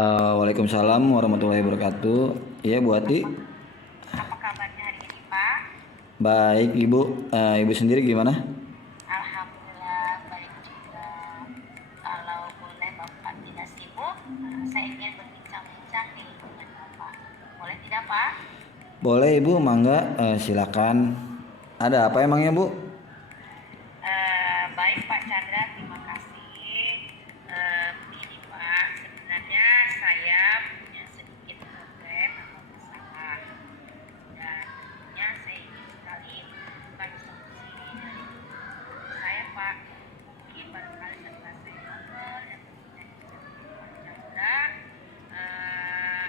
Waalaikumsalam warahmatullahi wabarakatuh. Iya Bu Ati. Apa kabarnya hari ini, Pak? Baik Ibu. Ibu sendiri gimana? Alhamdulillah baik juga. Kalau boleh Bapak tidak sibuk, saya ingin berbincang-bincang nih dengan Bapak. Boleh tidak, Pak? Boleh Ibu, mangga. Silakan. Ada apa emangnya Bu? Baik Pak Chandra, terima kasih. Begini Pak, sebenarnya saya punya sedikit problem atau masalah, dan tentunya saya ingin sekali menemukan solusi dari saya Pak. Mungkin barangkali setelah saya ngobrol dan berbincang dengan Pak Chandra, eh,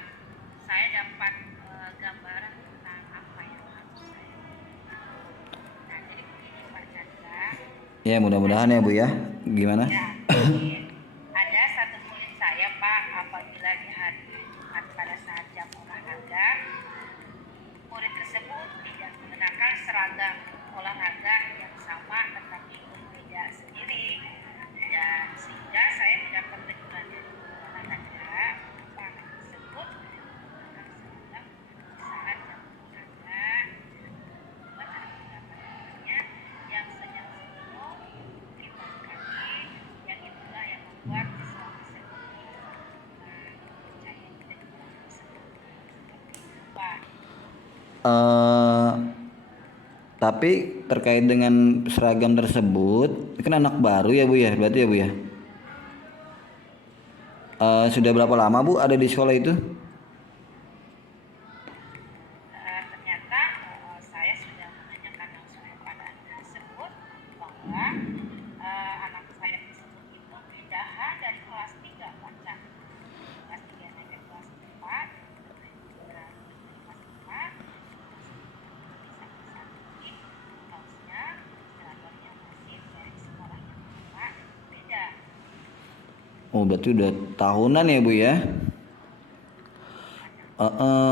saya dapat gambaran tentang apa yang harus saya lakukan. Nah, jadi begini Pak Chandra. Ya mudah-mudahan ya Bu ya. Gimana? Ya, ada satu murid saya Pak, apabila di hari Jumat pada saat jam olahraga, murid tersebut tidak mengenakan seragam olahraga yang sama tetapi berbeda sendiri, dan sehingga saya mendapat teguran dari olahraga bahwa anak tersebut menggunakan seragam saat jam olahraga, membuat anak mendapatkannya yang sedang sibuk mungkin bagi kami, yang itulah yang membuat siswa tersebut percaya kita juga seperti itu Pak. Eh, tapi terkait dengan seragam tersebut, kan anak baru ya Bu ya, berarti ya Bu ya. Sudah berapa lama Bu ada di sekolah itu? Ternyata saya sudah menanyakan langsung kepada anak tersebut bahwa anak saya tersebut itu pindahan dari kelas 3 Pak Cak. Kelas 3 naik ke kelas 4, naik ke kelas 5, sampai saat ini kaosnya, seragamnya masih dari sekolah yang lama, beda. Oh berarti udah tahunan ya Bu ya.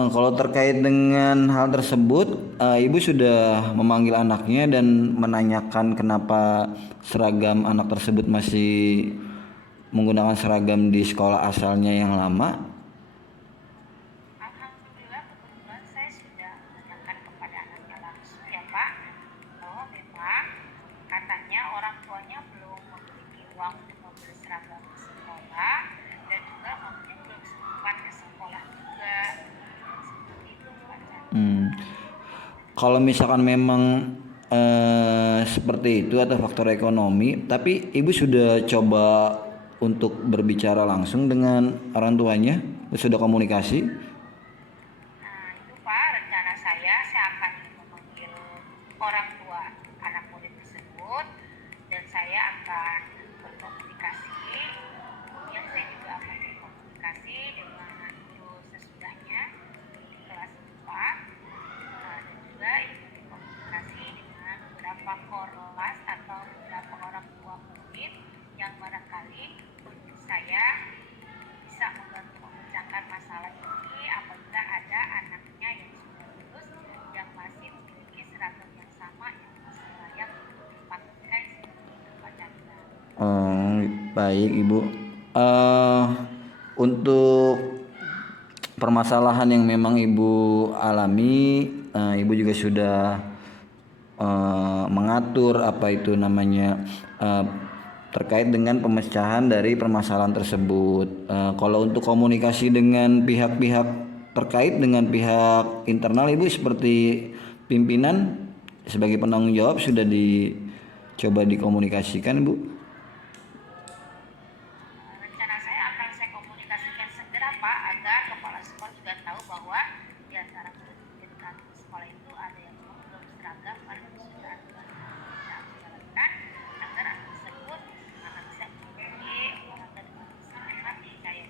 Kalau terkait dengan hal tersebut, Ibu sudah memanggil anaknya dan menanyakan kenapa seragam anak tersebut masih menggunakan seragam di sekolah asalnya yang lama. Alhamdulillah kebetulan saya sudah menanyakan kepada anaknya langsung ya Pak, bahwa memang katanya orang tuanya belum memiliki uang untuk membeli seragam ke sekolah, dan juga mamanya belum sempat ke sekolah juga. Seperti itu Pak Chandra. Kalau misalkan memang seperti itu atau faktor ekonomi, tapi Ibu sudah coba untuk berbicara langsung dengan orang tuanya, sudah komunikasi. Nah, itu Pak, rencana saya akan memanggil orang tua anak murid tersebut, dan saya akan berkomunikasi. Kemudian saya juga akan berkomunikasi dengan guru sesudahnya di kelas 4, dan juga ingin berkomunikasi dengan beberapa kelas atau beberapa orang tua murid yang barangkali menurut saya bisa membantu memecahkan masalah ini apabila ada anaknya yang sudah lulus yang masih memiliki seragam yang sama yang masih layak untuk dipakai seperti itu Pak Chandra. Baik Ibu. Eh untuk permasalahan yang memang Ibu alami, Ibu juga sudah mengatur apa itu namanya, eh, terkait dengan pemecahan dari permasalahan tersebut. Kalau untuk komunikasi dengan pihak-pihak terkait dengan pihak internal, Ibu seperti pimpinan sebagai penanggung jawab sudah dicoba dikomunikasikan Ibu. Rencana saya akan saya komunikasikan segera Pak, agar kepala sekolah juga tahu bahwa di antara murid-murid kami di sekolah itu ada yang belum seragam, ada yang sudah ada yang menjalankan, agar anak tersebut bisa mengikuti olahraga dengan sehat di kayak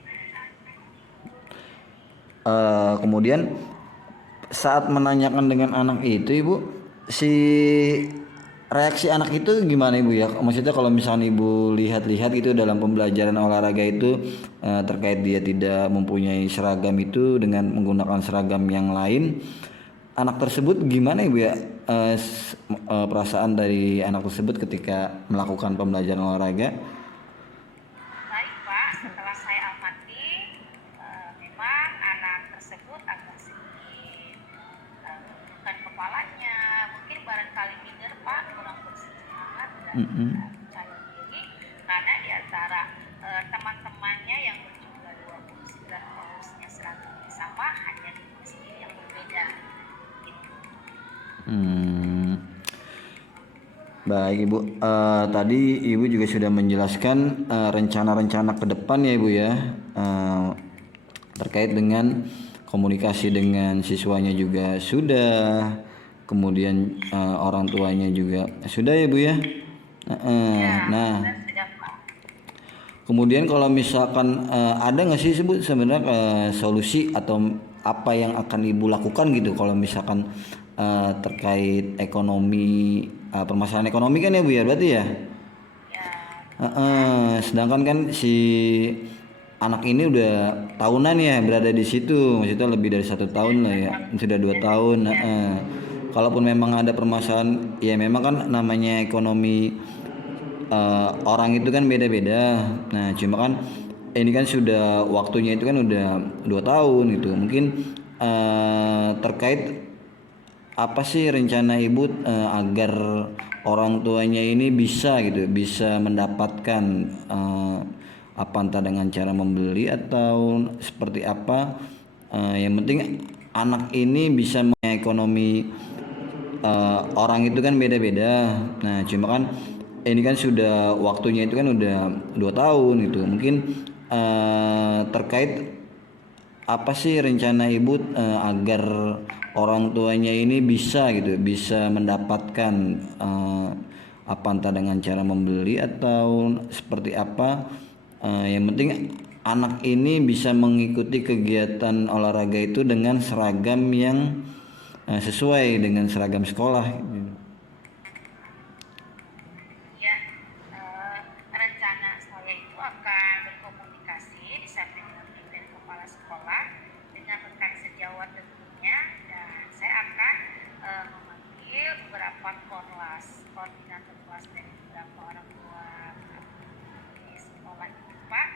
Kemudian saat menanyakan dengan anak itu Ibu, si reaksi anak itu gimana Ibu ya? Maksudnya kalau misalnya Ibu lihat-lihat gitu dalam pembelajaran olahraga itu, terkait dia tidak mempunyai seragam itu dengan menggunakan seragam yang lain, anak tersebut gimana Ibu ya? Perasaan dari anak tersebut ketika melakukan pembelajaran olahraga? Baik Pak, setelah saya amati Mm-mm. percaya diri karena di antara teman-temannya yang berjumlah 29 polusnya seragamnya sama, hanya dirinya sendiri yang berbeda gitu. Hmm. Baik Ibu, tadi Ibu juga sudah menjelaskan rencana-rencana ke depan ya Ibu ya, terkait dengan komunikasi dengan siswanya juga sudah, kemudian orang tuanya juga sudah ya Bu ya. Ya, Nah, sudah Pak. kemudian kalau misalkan ada nggak sih Bu sebenarnya solusi atau apa yang akan Ibu lakukan gitu kalau misalkan terkait ekonomi, permasalahan ekonomi kan ya Bu ya berarti ya. Ya, betul Pak. Sedangkan kan si anak ini udah tahunan ya berada di situ, maksudnya lebih dari 1 tahun lah ya, sudah 2 tahun. Ya, Kalaupun memang ada permasalahan, ya memang kan namanya ekonomi orang itu kan beda-beda. Nah, cuma kan ini kan sudah waktunya itu kan udah 2 tahun gitu. Mungkin terkait apa sih rencana ibu agar orang tuanya ini bisa gitu, bisa mendapatkan apa entah dengan cara membeli atau seperti apa. Yang penting anak ini bisa mengekonomi, orang itu kan beda-beda. Nah, cuma kan ini kan sudah waktunya itu kan udah 2 tahun gitu. Mungkin terkait apa sih rencana ibu agar orang tuanya ini bisa gitu, bisa mendapatkan apa entah dengan cara membeli atau seperti apa. Yang penting anak ini bisa mengikuti kegiatan olahraga itu dengan seragam yang sesuai dengan seragam sekolah gitu. ya, rencana saya itu akan berkomunikasi di samping dengan kepala sekolah dengan rekan sejawat tentunya, dan saya akan memanggil beberapa koordinator kelas dari beberapa orang tua di sekolah itu Pak,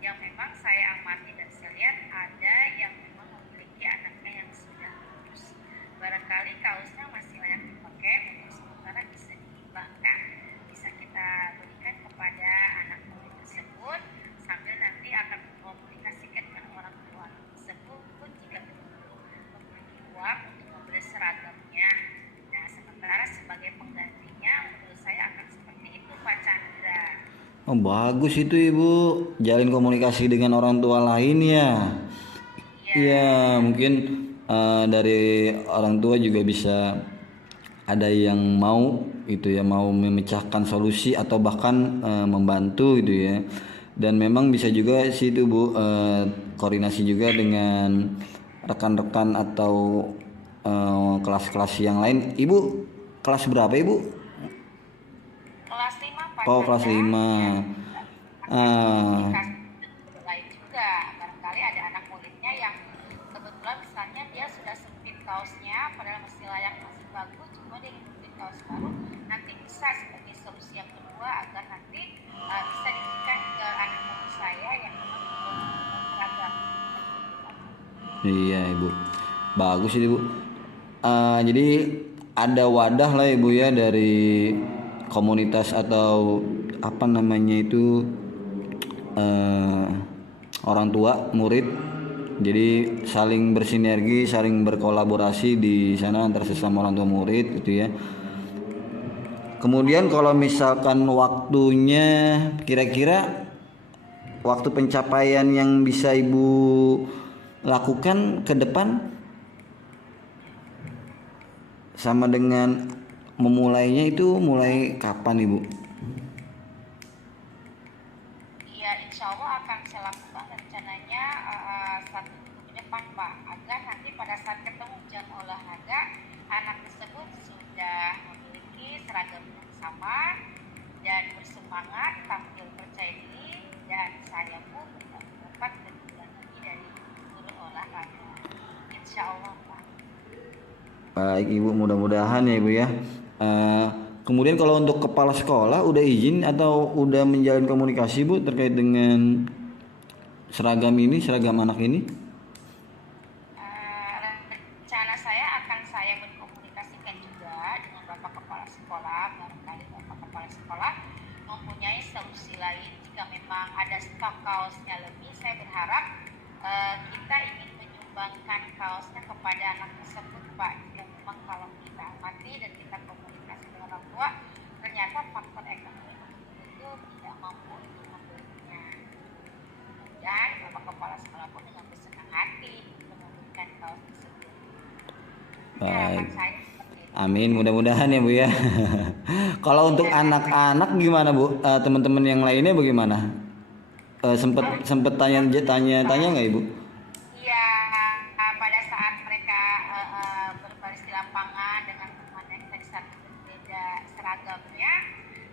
yang memang saya amati dan saya lihat ada yang memang memiliki anaknya yang sudah lulus. Barangkali kaosnya masih layak dipakai, untuk sementara bisa dihilangkan, bisa kita berikan kepada anak murid tersebut, sambil nanti akan mengkomunikasikan dengan orang tua tersebut jika perlu memiliki uang untuk membeli seragamnya. Nah, sementara sebagai penggantinya menurut saya akan seperti itu Pak Chandra. Oh, bagus itu ibu, jalin komunikasi dengan orang tua lain ya. Ya, Iya, mungkin dari orang tua juga bisa ada yang mau itu ya, mau memecahkan solusi atau bahkan membantu gitu ya. Dan memang bisa juga sih itu Bu, koordinasi juga dengan rekan-rekan atau kelas-kelas yang lain. Ibu kelas berapa Ibu? kelas 5 Pak Oh, kelas Chandra. 5. Ya, akan Ah, berkomunikasi dengan guru lain juga. Barangkali ada anak muridnya yang kebetulan misalnya dia sudah sempit kaosnya, padahal masih layak, masih bagus, cuma dia ingin membeli kaos baru. Nanti bisa sebagai solusi yang kedua agar nanti bisa diberikan ke anak murid saya yang memang membutuhkan seragam. iya Ibu. Bagus itu Bu. Jadi ada wadah lah Ibu ya dari komunitas atau apa namanya itu, eh, orang tua murid. Jadi saling bersinergi, saling berkolaborasi di sana antar sesama orang tua murid gitu ya. Kemudian kalau misalkan waktunya, kira-kira waktu pencapaian yang bisa Ibu lakukan ke depan sama dengan memulainya itu mulai kapan Ibu? Iya, insya Allah akan saya lakukan rencananya 1 minggu ke depan Pak, agar nanti pada saat ketemu jam olahraga, anak tersebut sudah memiliki seragam yang sama dan bersemangat, tampil percaya diri, dan saya pun tidak mendapat kejutan lagi dari guru olahraga. Insya Allah Pak. Baik Ibu, mudah-mudahan ya Ibu ya. Eh, Kemudian kalau untuk kepala sekolah udah izin atau udah menjalin komunikasi Bu terkait dengan seragam ini, seragam anak ini? Rencana saya akan saya berkomunikasikan juga dengan Bapak Kepala Sekolah. Barangkali Bapak Kepala sekolah mempunyai solusi lain. Jika memang ada stok kaosnya lebih, saya berharap kita ingin menyumbangkan kaosnya kepada anak tersebut, Pak. Jika memang kalau kita amati dan kita komunikasi dengan orang tua, ternyata faktor ekonomi itu tidak mampu untuk membelinya. Dan Bapak Kepala Sekolah pun dengan bersenang hati memberikan kaos tersebut. Harapan Baik. saya seperti itu. Amin, mudah-mudahan ya Bu ya. Kalau untuk anak-anak gimana Bu? Teman-teman yang lainnya bagaimana? Sempet sempet tanya nggak Ibu? Iya, pada saat mereka berbaris di lapangan dengan teman yang tadi satu berbeda seragamnya,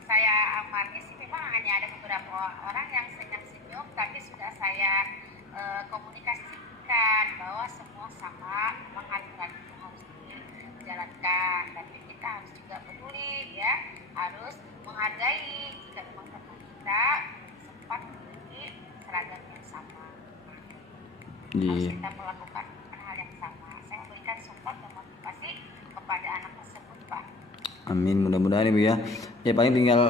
saya amati sih memang hanya ada beberapa orang yang senyum-senyum, tapi sudah saya komunikasikan bahwa semua sama, memang aturan itu harus dijalankan, tapi kita harus juga peduli ya, harus menghargai jika memang teman kita sempat memiliki seragam yang sama. Harus Iya. kita melakukan hal yang sama. Saya memberikan support dan motivasi kepada anak tersebut, Pak. Amin, mudah-mudahan Ibu ya. Ya paling tinggal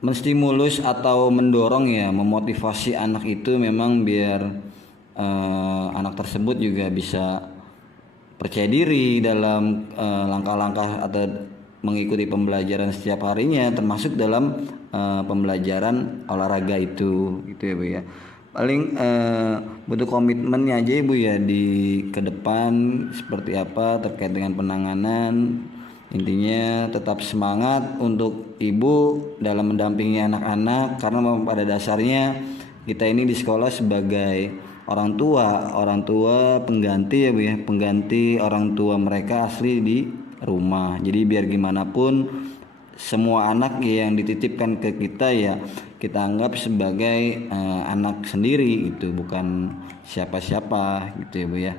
menstimulus atau mendorong ya, memotivasi anak itu memang biar anak tersebut juga bisa percaya diri dalam langkah-langkah atau mengikuti pembelajaran setiap harinya, termasuk dalam pembelajaran olahraga itu, gitu ya Bu ya. Paling butuh komitmennya aja Ibu ya di ke depan seperti apa terkait dengan penanganan. Intinya tetap semangat untuk ibu dalam mendampingi anak-anak, karena memang pada dasarnya kita ini di sekolah sebagai orang tua pengganti ya Bu ya, pengganti orang tua mereka asli di rumah. Jadi biar gimana pun semua anak yang dititipkan ke kita ya kita anggap sebagai anak sendiri gitu, bukan siapa-siapa gitu ya Bu ya.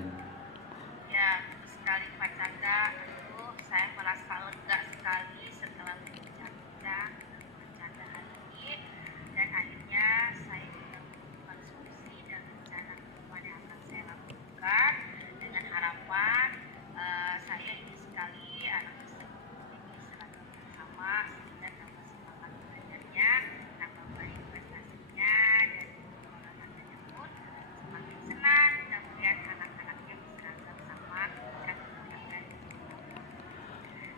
Ya, betul sekali Pak Chandra. Aduh, saya merasa lega sekali setelah berbincang-bincang dengan Pak Chandra hari ini. Dan akhirnya saya juga menemukan solusi dan rencana kedepan yang akan saya lakukan dengan harapan saya ingin sekali anak tersebut memiliki seragam yang sama sehingga tambah semangat belajarnya, tambah baik prestasinya, dan olahraganya pun semakin senang jika melihat anak-anak yang seragam sama dan menggunakan.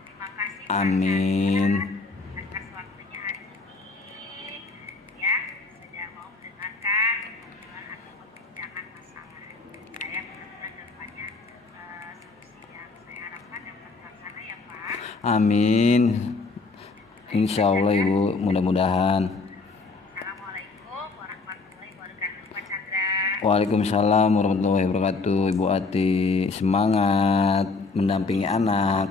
Terima kasih Pak Amin. Chandra atas waktunya hari ini ya, sudah mau mendengarkan obrolan atau perbincangan masalah. Saya benar-benar depannya solusi yang saya harapkan dapat terlaksana ya Pak. Amin. Baik Pak Insya Allah Chandra. Ibu, mudah-mudahan. Assalamualaikum warahmatullahi wabarakatuh Pak Chandra. Waalaikumsalam warahmatullahi wabarakatuh. Ibu Ati, semangat mendampingi anak.